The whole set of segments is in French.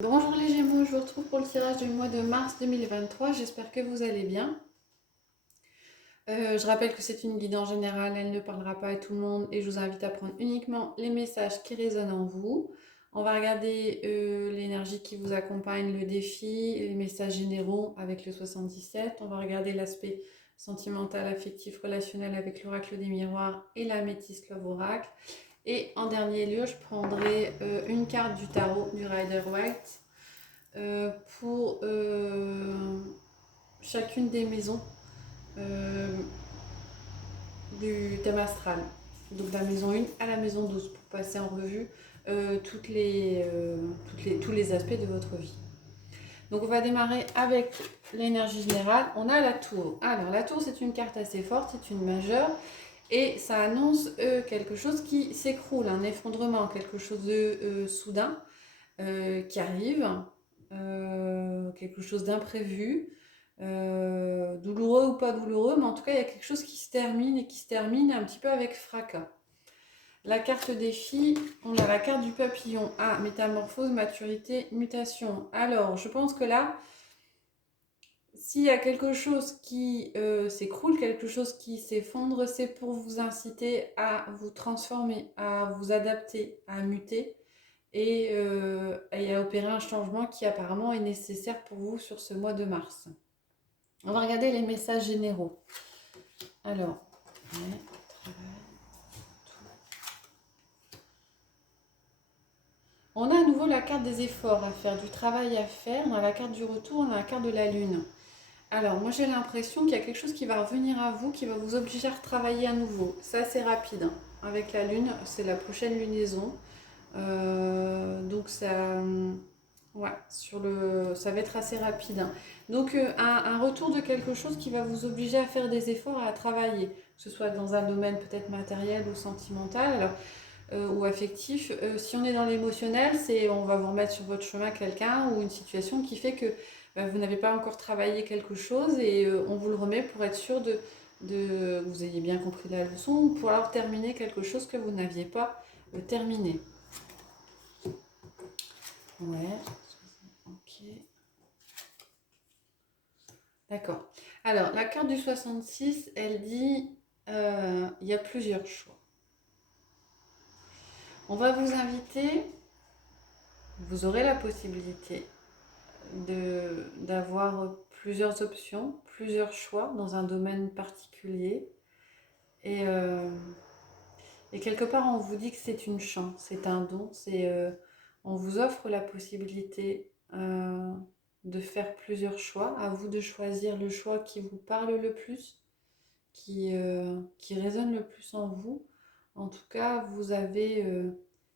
Bonjour les Gémeaux, je vous retrouve pour le tirage du mois de mars 2023. J'espère que vous allez bien. Je rappelle que c'est une guidance générale, elle ne parlera pas à tout le monde et je vous invite à prendre uniquement les messages qui résonnent en vous. On va regarder l'énergie qui vous accompagne, le défi, les messages généraux avec le 77. On va regarder l'aspect sentimental, affectif, relationnel avec l'oracle des miroirs et la métisse Love Oracle. Et en dernier lieu, je prendrai une carte du tarot du Rider White pour chacune des maisons du thème astral. Donc de la maison 1 à la maison 12 pour passer en revue tous les aspects de votre vie. Donc on va démarrer avec l'énergie générale. On a la tour. Alors la tour, c'est une carte assez forte, c'est une majeure. Et ça annonce quelque chose qui s'écroule, un effondrement, quelque chose de soudain qui arrive, quelque chose d'imprévu, douloureux ou pas douloureux, mais en tout cas il y a quelque chose qui se termine et qui se termine un petit peu avec fracas. La carte défi, on a la carte du papillon. Ah, métamorphose, maturité, mutation. Alors, je pense que là, s'il y a quelque chose qui s'écroule, quelque chose qui s'effondre, c'est pour vous inciter à vous transformer, à vous adapter, à muter et à opérer un changement qui apparemment est nécessaire pour vous sur ce mois de mars. On va regarder les messages généraux. Alors, on a à nouveau la carte des efforts à faire, du travail à faire. On a la carte du retour, on a la carte de la lune. Alors, moi j'ai l'impression qu'il y a quelque chose qui va revenir à vous, qui va vous obliger à retravailler à nouveau. Ça, c'est rapide. Hein. Avec la lune, c'est la prochaine lunaison. Donc, ouais, ça va être assez rapide. Hein. Donc, un retour de quelque chose qui va vous obliger à faire des efforts, à travailler. Que ce soit dans un domaine peut-être matériel ou sentimental. Alors, ou affectif. Si on est dans l'émotionnel, on va vous remettre sur votre chemin quelqu'un ou une situation qui fait que vous n'avez pas encore travaillé quelque chose et on vous le remet pour être sûr que vous ayez bien compris la leçon ou pour alors terminer quelque chose que vous n'aviez pas terminé. Ouais, ok. D'accord. Alors, la carte du 66, elle dit il y a plusieurs choix. On va vous inviter, vous aurez la possibilité d'avoir plusieurs options, plusieurs choix dans un domaine particulier. Et quelque part, on vous dit que c'est une chance, c'est un don, on vous offre la possibilité de faire plusieurs choix. À vous de choisir le choix qui vous parle le plus, qui résonne le plus en vous. En tout cas, vous avez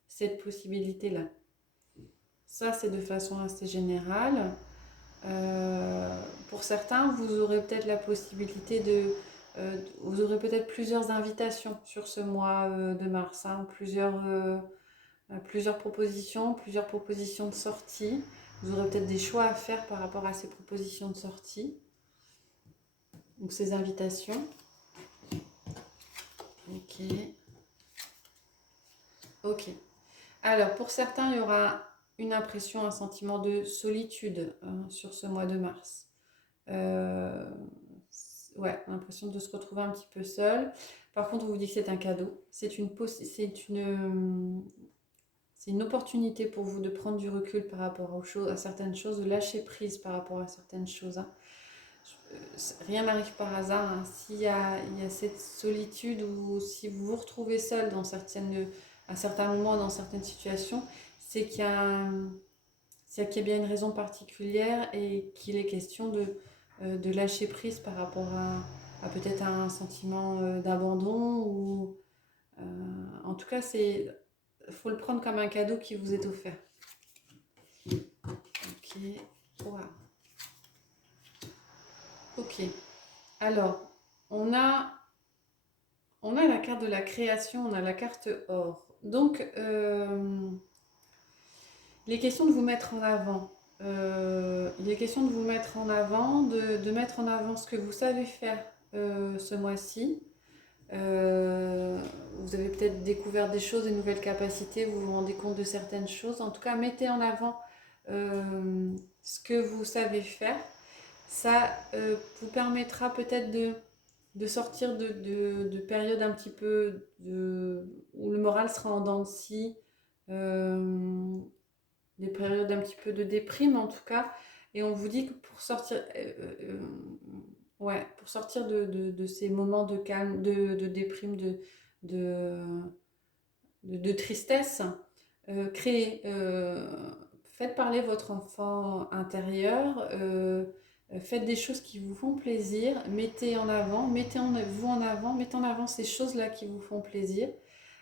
cette possibilité-là. Ça, c'est de façon assez générale. Pour certains, vous aurez peut-être la possibilité vous aurez peut-être plusieurs invitations sur ce mois de mars, hein, plusieurs propositions de sortie. Vous aurez peut-être des choix à faire par rapport à ces propositions de sortie, donc ces invitations. Ok. Ok. Alors, pour certains, il y aura une impression, un sentiment de solitude sur ce mois de mars. Ouais, l'impression de se retrouver un petit peu seul. Par contre, on vous dit que c'est un cadeau. C'est une opportunité pour vous de prendre du recul par rapport à certaines choses, de lâcher prise par rapport à certaines choses. Hein. Rien n'arrive par hasard. Hein. Il y a cette solitude ou si vous vous retrouvez seul à certains moments, dans certaines situations, c'est qu'il y a bien une raison particulière et qu'il est question de lâcher prise par rapport à peut-être un sentiment d'abandon ou en tout cas faut le prendre comme un cadeau qui vous est offert. Ok, wow. Ok. Alors on a la carte de la création, on a la carte or. Donc il est question de vous mettre en avant. Il est question de vous mettre en avant, de mettre en avant ce que vous savez faire ce mois-ci. Vous avez peut-être découvert des choses, des nouvelles capacités, vous vous rendez compte de certaines choses. En tout cas, mettez en avant ce que vous savez faire. Ça vous permettra peut-être de sortir de périodes un petit peu où le moral sera en dents de scie, des périodes un petit peu de déprime en tout cas. Et on vous dit que pour sortir, ouais, pour sortir de ces moments de calme, de déprime, de, de tristesse, créez, faites parler votre enfant intérieur, faites des choses qui vous font plaisir, mettez en avant, vous en avant, mettez en avant ces choses-là qui vous font plaisir.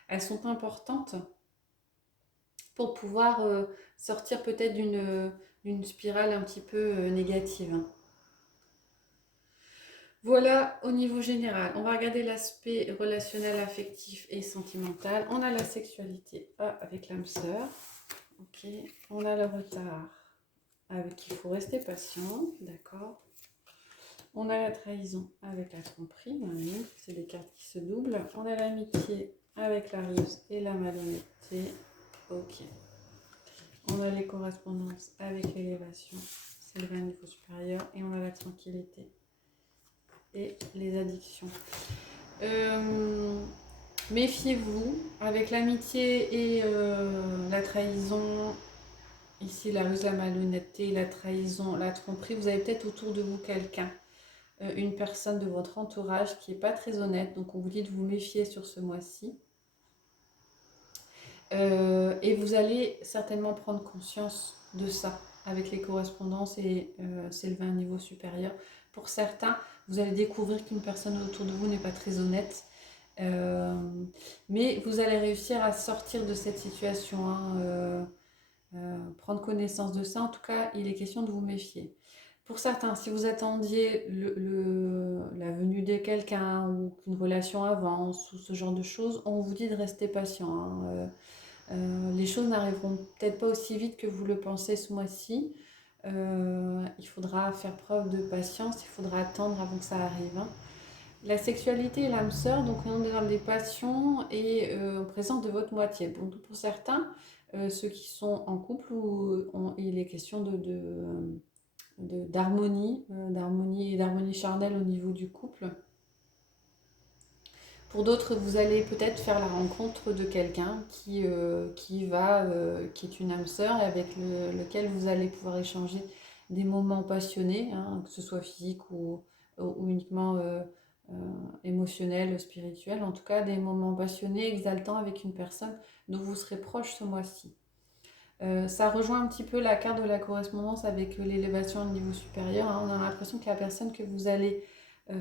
Elles sont importantes pour pouvoir sortir peut-être d'une spirale un petit peu négative. Voilà au niveau général. On va regarder l'aspect relationnel, affectif et sentimental. On a la sexualité avec l'âme sœur. Ok. On a le retard avec qui il faut rester patient. D'accord. On a la trahison avec la tromperie. C'est des cartes qui se doublent. On a l'amitié avec la ruse et la malhonnêteté. Ok. On a les correspondances avec l'élévation. C'est le 20 niveau supérieur. Et on a la tranquillité et les addictions. Méfiez-vous avec l'amitié et la trahison. Ici, la ruse, la malhonnêteté, la trahison, la tromperie. Vous avez peut-être autour de vous quelqu'un, une personne de votre entourage qui n'est pas très honnête. Donc, on vous dit de vous méfier sur ce mois-ci. Et vous allez certainement prendre conscience de ça avec les correspondances et s'élever à un niveau supérieur. Pour certains, vous allez découvrir qu'une personne autour de vous n'est pas très honnête. Mais vous allez réussir à sortir de cette situation, prendre connaissance de ça. En tout cas, il est question de vous méfier. Pour certains, si vous attendiez la venue de quelqu'un ou qu'une relation avance ou ce genre de choses, on vous dit de rester patient. Les choses n'arriveront peut-être pas aussi vite que vous le pensez ce mois-ci. Il faudra faire preuve de patience, il faudra attendre avant que ça arrive. La sexualité et l'âme sœur, donc on est dans des passions et en présence de votre moitié. Bon, pour certains, ceux qui sont en couple, il est question d'harmonie et d'harmonie charnelle au niveau du couple. Pour d'autres, vous allez peut-être faire la rencontre de quelqu'un qui est une âme sœur et avec lequel vous allez pouvoir échanger des moments passionnés, que ce soit physique ou uniquement émotionnel, spirituel, en tout cas des moments passionnés, exaltants avec une personne dont vous serez proche ce mois-ci. Ça rejoint un petit peu la carte de la correspondance avec l'élévation au niveau supérieur. On a l'impression que la personne que vous allez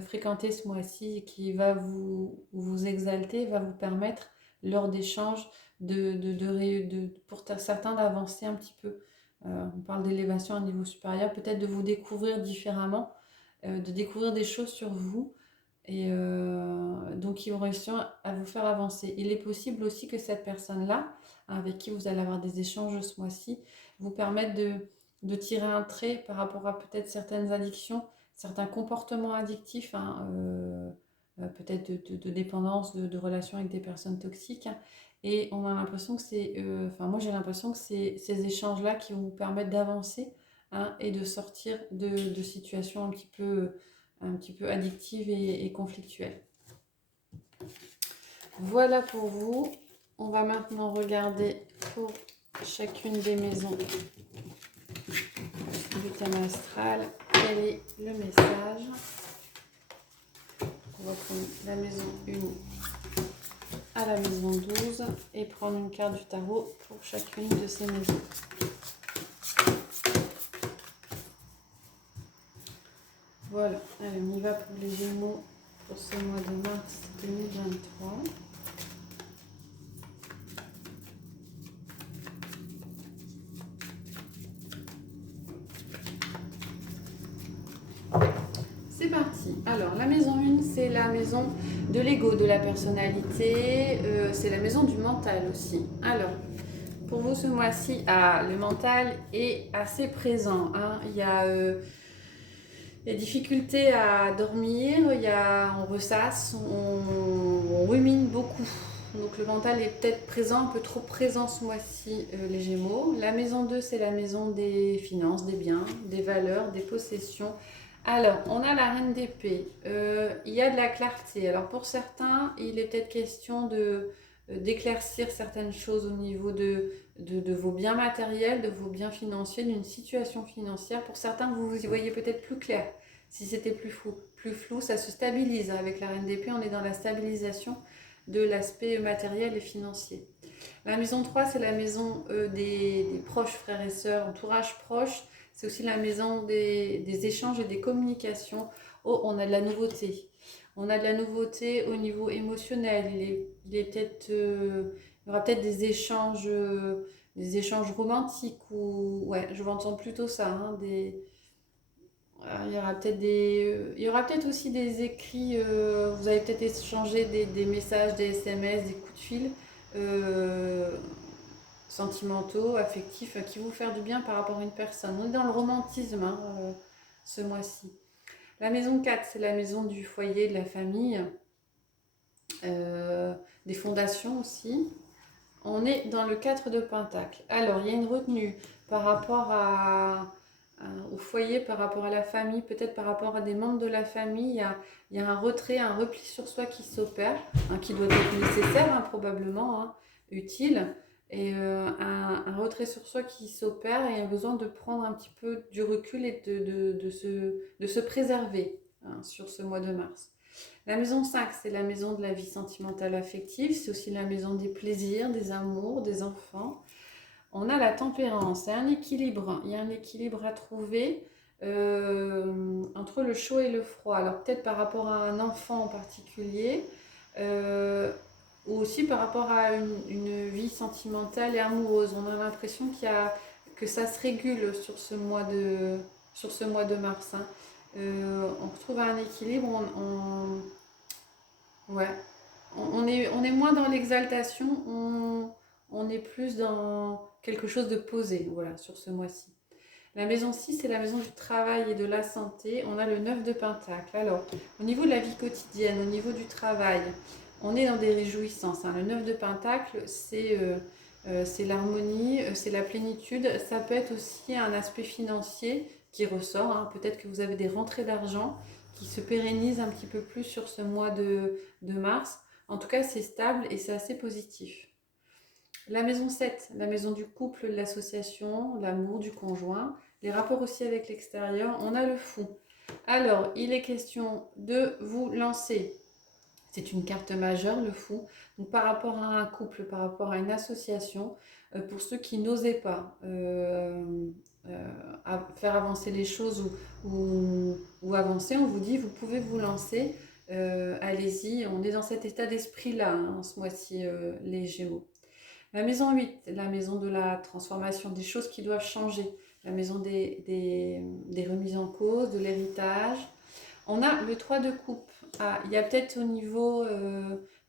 fréquenter ce mois-ci, qui va vous exalter, va vous permettre lors d'échanges pour certains d'avancer un petit peu. On parle d'élévation à un niveau supérieur, peut-être de vous découvrir différemment, de découvrir des choses sur vous et donc ils vont réussir à vous faire avancer. Il est possible aussi que cette personne-là, avec qui vous allez avoir des échanges ce mois-ci, vous permette de tirer un trait par rapport à peut-être certaines addictions, certains comportements addictifs, peut-être de dépendance, de relations avec des personnes toxiques. Et on a l'impression que moi j'ai l'impression que c'est ces échanges-là qui vont vous permettre d'avancer et de sortir de situations un petit peu addictives et conflictuelles. Voilà pour vous. On va maintenant regarder pour chacune des maisons du thème astral quel est le message. On va prendre la maison 1 à la maison 12 et prendre une carte du tarot pour chacune de ces maisons. Voilà, allez, on y va pour les Gémeaux pour ce mois de mars 2023. C'est parti. Alors, la maison 1, c'est la maison de l'ego, de la personnalité, c'est la maison du mental aussi. Alors, pour vous ce mois-ci, le mental est assez présent. Il y a difficulté à dormir, on ressasse, on rumine beaucoup. Donc le mental est peut-être présent, un peu trop présent ce mois-ci, les Gémeaux. La maison 2, c'est la maison des finances, des biens, des valeurs, des possessions. Alors, on a la reine d'épée. Il y a de la clarté. Alors pour certains, il est peut-être question d'éclaircir certaines choses au niveau de vos biens matériels, de vos biens financiers, d'une situation financière. Pour certains, vous y voyez peut-être plus clair. Si c'était plus flou, ça se stabilise. Avec la reine d'épée, on est dans la stabilisation de l'aspect matériel et financier. La maison 3, c'est la maison des proches, frères et sœurs, entourage proche. C'est aussi la maison des échanges et des communications. Oh, on a de la nouveauté. On a de la nouveauté au niveau émotionnel. Il est peut-être, il y aura peut-être des échanges romantiques ou ouais, je vais entendre plutôt ça. Hein, il y aura peut-être il y aura peut-être aussi des écrits. Vous allez peut-être échanger des messages, des SMS, des coups de fil euh, sentimentaux, affectifs, qui vont faire du bien par rapport à une personne. On est dans le romantisme hein, ce mois-ci. La maison 4, c'est la maison du foyer, de la famille, des fondations aussi. On est dans le 4 de Pentacle. Alors, il y a une retenue par rapport au foyer, par rapport à la famille, peut-être par rapport à des membres de la famille. Il y a un retrait, un repli sur soi qui s'opère, hein, qui doit être nécessaire, hein, probablement, hein, utile. Et un retrait sur soi qui s'opère et un besoin de prendre un petit peu du recul et de se préserver hein, sur ce mois de mars. La maison 5, c'est la maison de la vie sentimentale affective, c'est aussi la maison des plaisirs, des amours, des enfants. On a la tempérance, c'est un équilibre, il y a un équilibre à trouver entre le chaud et le froid. Alors peut-être par rapport à un enfant en particulier, ou aussi par rapport à une vie sentimentale et amoureuse. On a l'impression que ça se régule sur ce mois de mars. Hein. On retrouve un équilibre, ouais. On est moins dans l'exaltation, on est plus dans quelque chose de posé, voilà, sur ce mois-ci. La maison 6, c'est la maison du travail et de la santé. On a le 9 de Pentacle. Alors, au niveau de la vie quotidienne, au niveau du travail, on est dans des réjouissances. Hein. Le 9 de Pentacle, c'est l'harmonie, c'est la plénitude. Ça peut être aussi un aspect financier qui ressort. Hein. Peut-être que vous avez des rentrées d'argent qui se pérennisent un petit peu plus sur ce mois de mars. En tout cas, c'est stable et c'est assez positif. La maison 7, la maison du couple, de l'association, l'amour, du conjoint, les rapports aussi avec l'extérieur, on a le fou. Alors, il est question de vous lancer. C'est une carte majeure, le fou. Donc, par rapport à un couple, par rapport à une association, pour ceux qui n'osaient pas faire avancer les choses ou avancer, on vous dit, vous pouvez vous lancer. Allez-y, on est dans cet état d'esprit-là, hein, ce mois-ci, les Gémeaux. La maison 8, la maison de la transformation, des choses qui doivent changer. La maison des remises en cause, de l'héritage. On a le 3 de coupe. Ah, il y a peut-être au niveau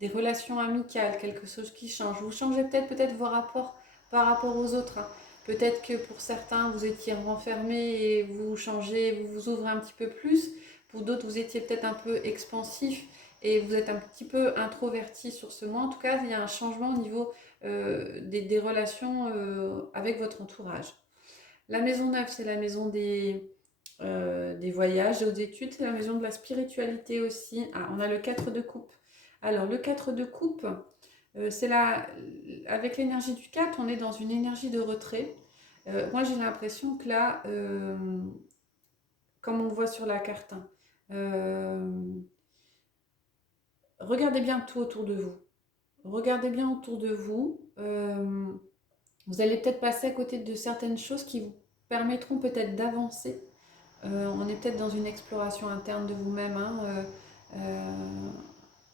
des relations amicales quelque chose qui change. Vous changez peut-être vos rapports par rapport aux autres. Hein. Peut-être que pour certains, vous étiez renfermé et vous changez, vous vous ouvrez un petit peu plus. Pour d'autres, vous étiez peut-être un peu expansif et vous êtes un petit peu introverti sur ce mois. En tout cas, il y a un changement au niveau des relations avec votre entourage. La maison 9, c'est la maison des voyages et aux études, c'est la maison de la spiritualité aussi. Ah, on a le 4 de coupe. Alors, le 4 de coupe, c'est là, avec l'énergie du 4, on est dans une énergie de retrait. Moi, j'ai l'impression que là, comme on voit sur la carte, hein, regardez bien tout autour de vous. Regardez bien autour de vous. Vous allez peut-être passer à côté de certaines choses qui vous permettront peut-être d'avancer. On est peut-être dans une exploration interne de vous-même. Hein.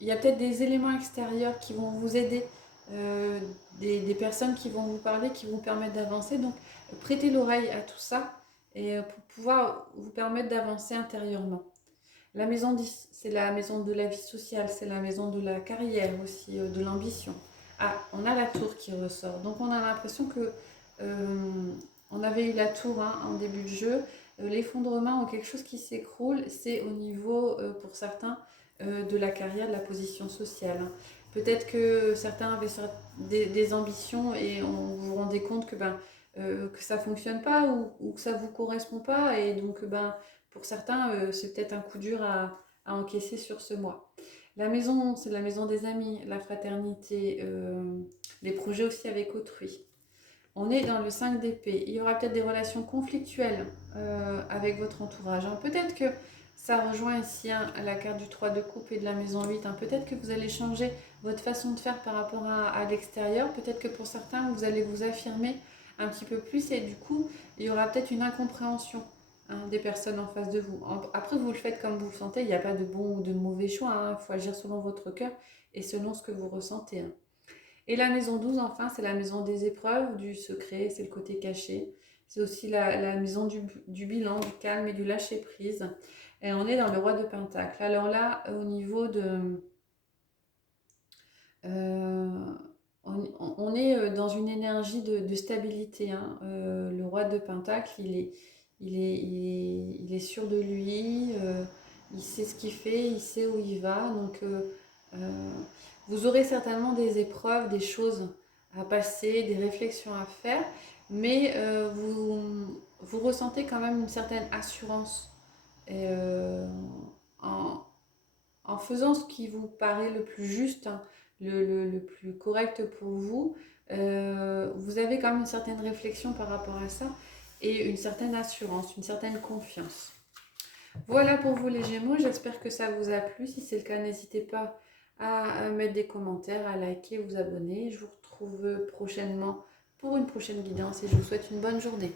Il y a peut-être des éléments extérieurs qui vont vous aider, des personnes qui vont vous parler, qui vont permettre d'avancer. Donc, prêtez l'oreille à tout ça et pour pouvoir vous permettre d'avancer intérieurement. La maison 10, c'est la maison de la vie sociale, c'est la maison de la carrière aussi, de l'ambition. Ah, on a la tour qui ressort. Donc on a l'impression que on avait eu la tour hein, en début de jeu. L'effondrement ou quelque chose qui s'écroule, c'est au niveau, pour certains, de la carrière, de la position sociale. Hein. Peut-être que certains avaient des ambitions et vous vous rendez compte que ça fonctionne pas ou que ça vous correspond pas. Et donc, pour certains, c'est peut-être un coup dur à encaisser sur ce mois. La maison, c'est la maison des amis, la fraternité, les projets aussi avec autrui. On est dans le 5 d'épée. Il y aura peut-être des relations conflictuelles avec votre entourage, hein. Peut-être que ça rejoint ici, hein, la carte du 3 de coupe et de la maison 8, hein. Peut-être que vous allez changer votre façon de faire par rapport à l'extérieur. Peut-être que pour certains, vous allez vous affirmer un petit peu plus et du coup, il y aura peut-être une incompréhension, hein, des personnes en face de vous. Après, vous le faites comme vous le sentez. Il n'y a pas de bon ou de mauvais choix, hein. Il faut agir selon votre cœur et selon ce que vous ressentez, hein. Et la maison 12, enfin, c'est la maison des épreuves, du secret, c'est le côté caché. C'est aussi la maison du bilan, du calme et du lâcher-prise. Et on est dans le roi de Pentacle. Alors là, au niveau de... euh, on est dans une énergie de stabilité, hein. Le roi de Pentacle, il est sûr de lui, il sait ce qu'il fait, il sait où il va. Donc, euh, vous aurez certainement des épreuves, des choses à passer, des réflexions à faire, mais vous ressentez quand même une certaine assurance. Et, en, en faisant ce qui vous paraît le plus juste, hein, le plus correct pour vous, vous avez quand même une certaine réflexion par rapport à ça et une certaine assurance, une certaine confiance. Voilà pour vous les Gémeaux, j'espère que ça vous a plu. Si c'est le cas, n'hésitez pas à mettre des commentaires, à liker, vous abonner. Je vous retrouve prochainement pour une prochaine guidance et je vous souhaite une bonne journée.